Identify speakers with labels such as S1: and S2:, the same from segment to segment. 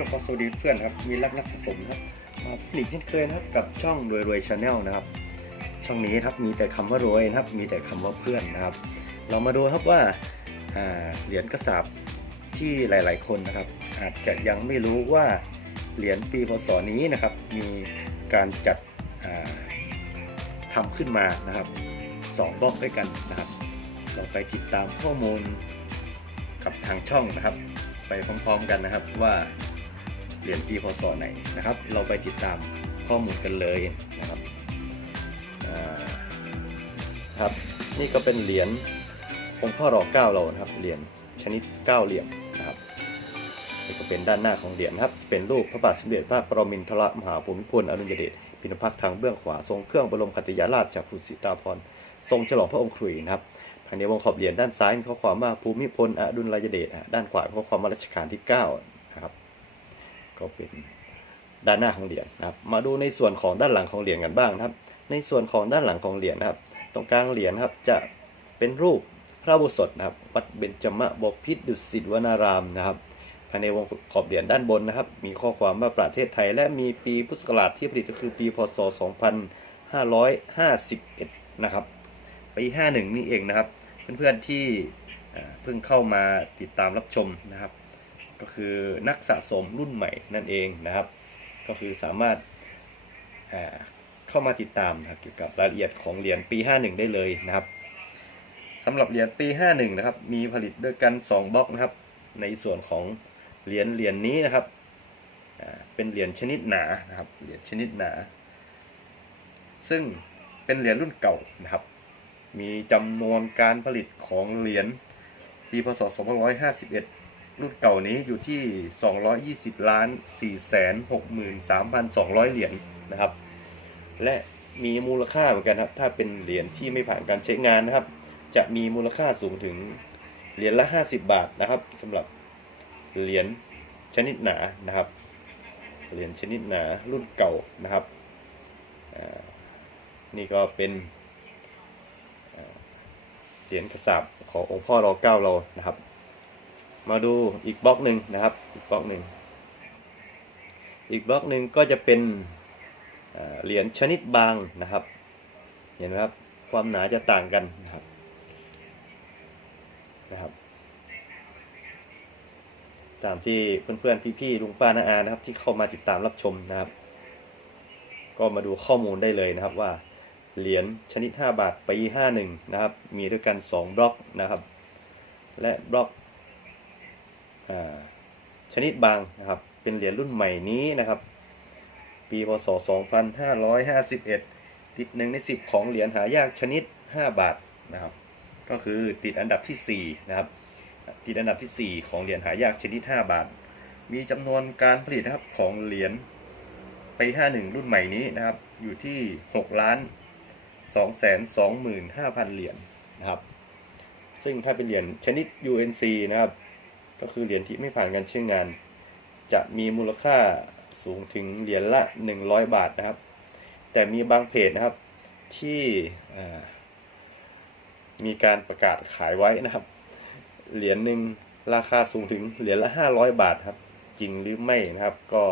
S1: ก็ขอสวัสดีเพื่อนครับ มีรักนักสะสมครับมาสนิทเช่นเคยนะครับกับช่องรวยรวยชาแนลนะครับ ช่องนี้ครับมีแต่คำว่ารวยนะครับ มีแต่คำว่าเพื่อนนะครับ เรามาดูครับว่าเหรียญกระสาบที่หลาย ๆ คนนะครับ อาจจะยังไม่รู้ว่าเหรียญปีพศนี้นะครับ มีการจัดอ่าทำขึ้นมานะครับสองบล็อกด้วยกันนะครับ เราไปติดตามข้อมูลกับทางช่องนะครับ ไปพร้อมๆกันนะครับว่า เหรียญปีพศไหนนะครับ เราไปติดตามข้อมูลกันเลยนะครับครับนี่ก็เป็นเหรียญองค์พ่อรอเก้าเรานะครับเหรียญชนิดเก้าเหลี่ยมนะครับนี่ก็เป็นด้านหน้าของเหรียญครับ เป็นรูปพระบาทสมเด็จพระปรมินทรมหาภูมิพลอดุลยเดชพินพักทางเบื้องขวาทรงเครื่องบรมคติยาราชจากภูสิตาภรทรงฉลองพระองค์ขลุยนะครับภายในวงขอบเหรียญด้านซ้ายมีข้อความว่าภูมิพลอดุลยเดชด้านขวาข้อความว่ารัชกาลที่9นะครับ ก็เป็นด้านหน้าของเหรียญนะครับ มาดูในส่วนของด้านหลังของเหรียญกันบ้างนะครับ ในส่วนของด้านหลังของเหรียญนะครับ ตรงกลางเหรียญครับจะเป็นรูปพระอุโบสถนะครับ วัดเบญจมบกพิตรดุสิตวนารามนะครับ ภายในวงขอบเหรียญด้านบนนะครับ มีข้อความว่าประเทศไทย และมีปีพุทธศักราชที่ผลิตก็คือปีพศ 2551 นะครับ ปี 51 นี่เองนะครับ เพื่อนๆที่อ่เพิ่งเข้ามาติดตามรับชมนะครับ ก็คือนักสะสมรุ่นใหม่นั่นเองนะครับ ก็คือสามารถเข้ามาติดตามนะครับเกี่ยวกับรายละเอียดของเหรียญปี 51 ได้เลยนะครับสำหรับเหรียญปี 51 นะครับ มีผลิตด้วยกัน 2บล็อกนะครับ ในส่วนของเหรียญเหรียญนี้นะครับเป็นเหรียญชนิดหนานะครับเหรียญชนิดหนา ซึ่งเป็นเหรียญรุ่นเก่านะครับ มีจำนวนการผลิตของเหรียญปีพศ2551 รุ่นเก่านี้อยู่ที่ 220ล้าน463,200 เหรียญนะครับ และมีมูลค่าเหมือนกันครับ ถ้าเป็นเหรียญที่ไม่ผ่านการใช้งานนะครับ จะมีมูลค่าสูงถึงเหรียญละ 50 บาทนะครับสำหรับเหรียญชนิดหนานะครับ เหรียญชนิดหนารุ่นเก่านะครับ นี่ก็เป็นเหรียญกระสาบขององค์พ่อรอเก้าเรานะครับ มาดูอีกบล็อกหนึ่งนะครับ อีกบล็อกหนึ่งอีกบล็อกหนึ่งก็จะเป็นเหรียญชนิดบางนะครับ เห็นไหมครับ ความหนาจะต่างกันนะครับนะครับตามที่เพื่อนๆ พี่ๆลุงป้าน้าอานะครับ ที่เข้ามาติดตามรับชมนะครับ ก็มาดูข้อมูลได้เลยนะครับว่าเหรียญชนิด 5 บาทปี51 นะครับ มีด้วยกัน 2 บล็อกนะครับ และบล็อก ชนิดบางนะครับ เป็นเหรียญรุ่นใหม่นี้นะครับ ปีพศ 2551 ติด1ใน 10 ของเหรียญหายากชนิด 5 บาทนะครับ ก็คือติดอันดับที่ 4 นะครับ ติดอันดับที่ 4 ของเหรียญหายากชนิด 5 บาท มีจำนวนการผลิตนะครับของเหรียญปี51 รุ่นใหม่นี้นะครับ อยู่ที่ 6 ล้าน 225,000 เหรียญนะครับ ซึ่งถ้าเป็นเหรียญชนิด UNC นะครับ ก็คือเหรียญที่ไม่ผ่านการใช้งาน จะมีมูลค่าสูงถึงเหรียญละ 100 บาทนะครับ แต่มีบางเพจนะครับที่มีการประกาศขายไว้นะครับ เหรียญหนึ่งราคาสูงถึงเหรียญละ 500 บาทครับ จริงหรือไม่นะครับ ก็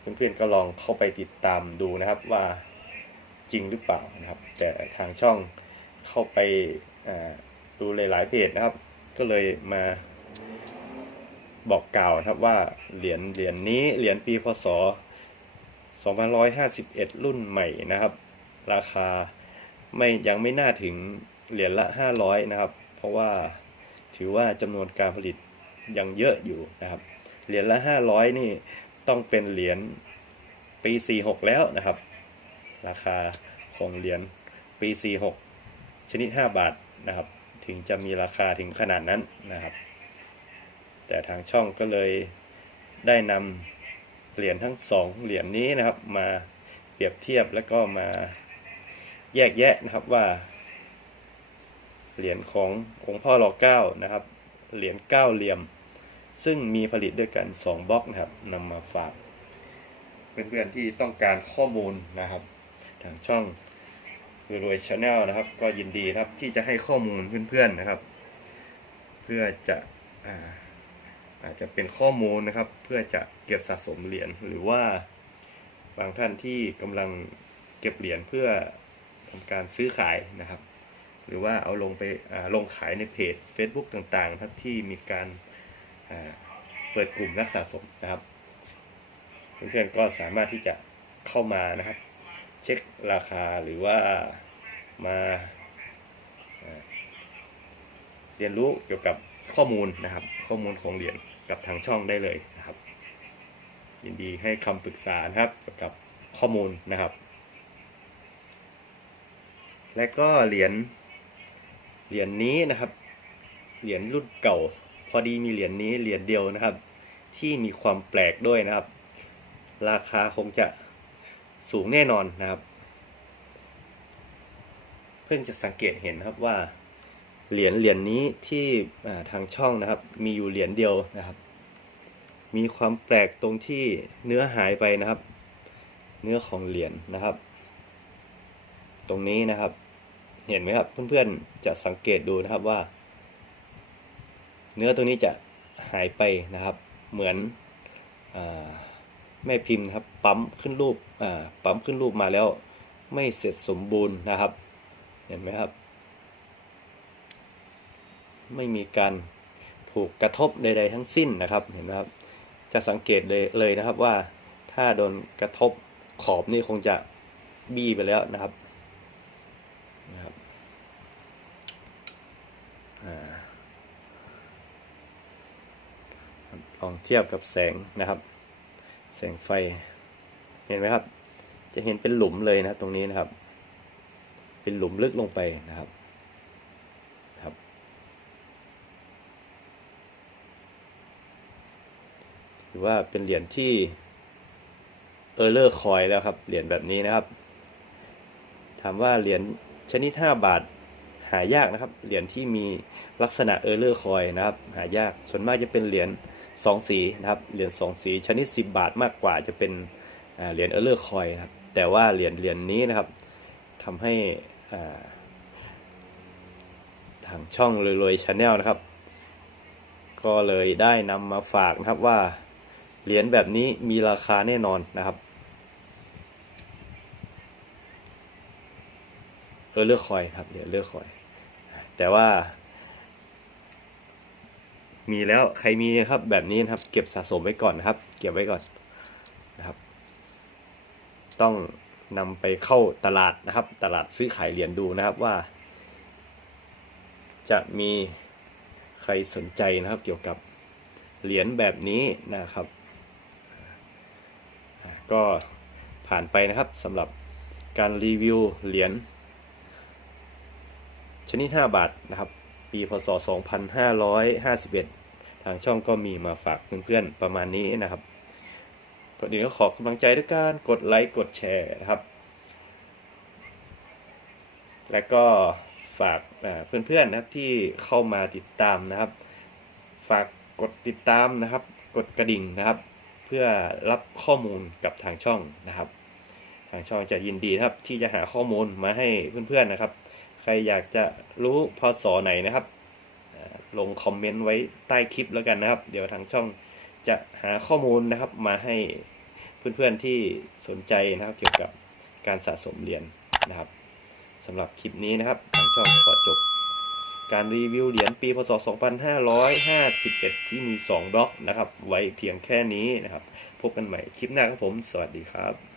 S1: เพื่อนๆก็ลองเข้าไปติดตามดูนะครับว่าจริงหรือเปล่านะครับ แต่ทางช่องเข้าไปดูหลายๆเพจนะครับ ก็เลยมา บอกกล่าวนะครับว่าเหรียญเหรียญนี้เหรียญปีพศ 2551 รุ่นใหม่นะครับ ราคาไม่ยังไม่น่าถึงเหรียญละ 500 นะครับ เพราะว่าถือว่าจำนวนการผลิตยังเยอะอยู่นะครับ เหรียญละ 500 นี่ต้องเป็นเหรียญปี 46 แล้วนะครับ ราคาของเหรียญปี 46 ชนิด 5 บาทนะครับ ถึงจะมีราคาถึงขนาดนั้นนะครับ แต่ทางช่องก็เลยได้นำเหรียญทั้งสองเหรียญนี้นะครับ มาเปรียบเทียบแล้วก็มาแยกแยะนะครับว่า เหรียญขององค์พ่อรอเก้านะครับ เหรียญเก้าเหลี่ยม ซึ่งมีผลิตด้วยกัน 2บล็อกนะครับนำมาฝาก เพื่อนๆที่ต้องการข้อมูลนะครับ ทางช่องรวยชาแนลนะครับ ก็ยินดีครับที่จะให้ข้อมูลเพื่อนๆนะครับ เพื่อจะอา อาจจะเป็นข้อมูลนะครับ เพื่อจะเก็บสะสมเหรียญหรือว่าบางท่านที่กำลังเก็บเหรียญเพื่อทำการซื้อขายนะครับ หรือว่าเอาลงไปลงขายในเพจ Facebook ต่างๆครับที่มีการาเปิดกลุ่มนักสะสมนะครับเพื่อนๆก็สามารถที่จะเข้ามานะครับ เช็คราคาหรือว่ามาาเรียนรู้เกี่ยวกับข้อมูลนะครับ ข้อมูลของเหรียญ กับทางช่องได้เลยนะครับ ยินดีให้คำปรึกษานะครับเกี่ยวกับข้อมูลนะครับ และก็เหรียญเหรียญนี้นะครับ เหรียญรุ่นเก่า พอดีมีเหรียญนี้เหรียญเดียวนะครับ ที่มีความแปลกด้วยนะครับ ราคาคงจะสูงแน่นอนนะครับ เพิ่งจะสังเกตเห็นนะครับว่า เหรียญเหรียญนี้ที่ทางช่องนะครับ มีอยู่เหรียญเดียวนะครับ มีความแปลกตรงที่เนื้อหายไปนะครับ เนื้อของเหรียญนะครับ ตรงนี้นะครับ เห็นไหมครับเพื่อนๆจะสังเกตดูนะครับว่า เนื้อตรงนี้จะหายไปนะครับ เหมือนอแม่พิมพ์นะครับปั๊มขึ้นรูปปั๊มขึ้นรูปมาแล้ว ไม่เสร็จสมบูรณ์นะครับ เห็นไหมครับ ไม่มีการถูกกระทบใดๆทั้งสิ้นนะครับเห็นไหมครับจะสังเกตเลยเลยนะครับว่าถ้าโดนกระทบขอบนี่คงจะบี้ไปแล้วนะครับนะครับอลองเทียบกับแสงนะครับ แสงไฟเห็นไหมครับ จะเห็นเป็นหลุมเลยนะครับตรงนี้นะครับ เป็นหลุมลึกลงไปนะครับ ถือว่าเป็นเหรียญที่เออร์เลอร์คอยแล้วครับ เหรียญแบบนี้นะครับ ถามว่าเหรียญชนิด 5 บาทหายากนะครับ เหรียญที่มีลักษณะเออร์เลอร์คอยนะครับ หายาก ส่วนมากจะเป็นเหรียญ2สีนะครับ เหรียญ2สีชนิด 10 บาทมากกว่าจะเป็นเหรียญเออร์เลอร์คอยนะครับ แต่ว่าเหรียญเหรียญนี้นะครับทำให้ทางช่องรวยๆชาแนลนะครับ ก็เลยได้นำมาฝากนะครับว่า เหรียญแบบนี้มีราคาแน่นอนนะครับเออเลือกคอยครับเหรียญเลือกคอย แต่ว่า มีแล้วใครมีนะครับแบบนี้นะครับ เก็บสะสมไว้ก่อนนะครับ เก็บไว้ก่อนนะครับ ต้องนำไปเข้าตลาดนะครับ ตลาดซื้อขายเหรียญดูนะครับว่า จะมีใครสนใจนะครับ เกี่ยวกับเหรียญแบบนี้นะครับ ก็ผ่านไปนะครับสำหรับการรีวิวเหรียญชนิด 5 บาทนะครับ ปีพศ 2551 ทางช่องก็มีมาฝากเพื่อนๆประมาณนี้นะครับก่อนอื่นก็ขอกำลังใจด้วยการกดไลค์กดแชร์นะครับ และก็ฝากเพื่อนๆนะครับที่เข้ามาติดตามนะครับ ฝากกดติดตามนะครับ กดกระดิ่งนะครับ พื่อรับข้อมูลกับทางช่องนะครับ ทางช่องจะยินดีครับที่จะหาข้อมูลมาให้เพื่อนๆนะครับ ใครอยากจะรู้พศไหนนะครับ ลงคอมเมนต์ไว้ใต้คลิปแล้วกันนะครับ เดี๋ยวทางช่องจะหาข้อมูลนะครับมาให้เพื่อนๆที่สนใจนะครับ เกี่ยวกับการสะสมเหรียญนะครับสำหรับคลิปนี้นะครับทางช่องขอจบ การรีวิวเหรียญปีพศ 2551 ที่มี 2บล็อกนะครับ ไว้เพียงแค่นี้นะครับ พบกันใหม่คลิปหน้าครับผม สวัสดีครับ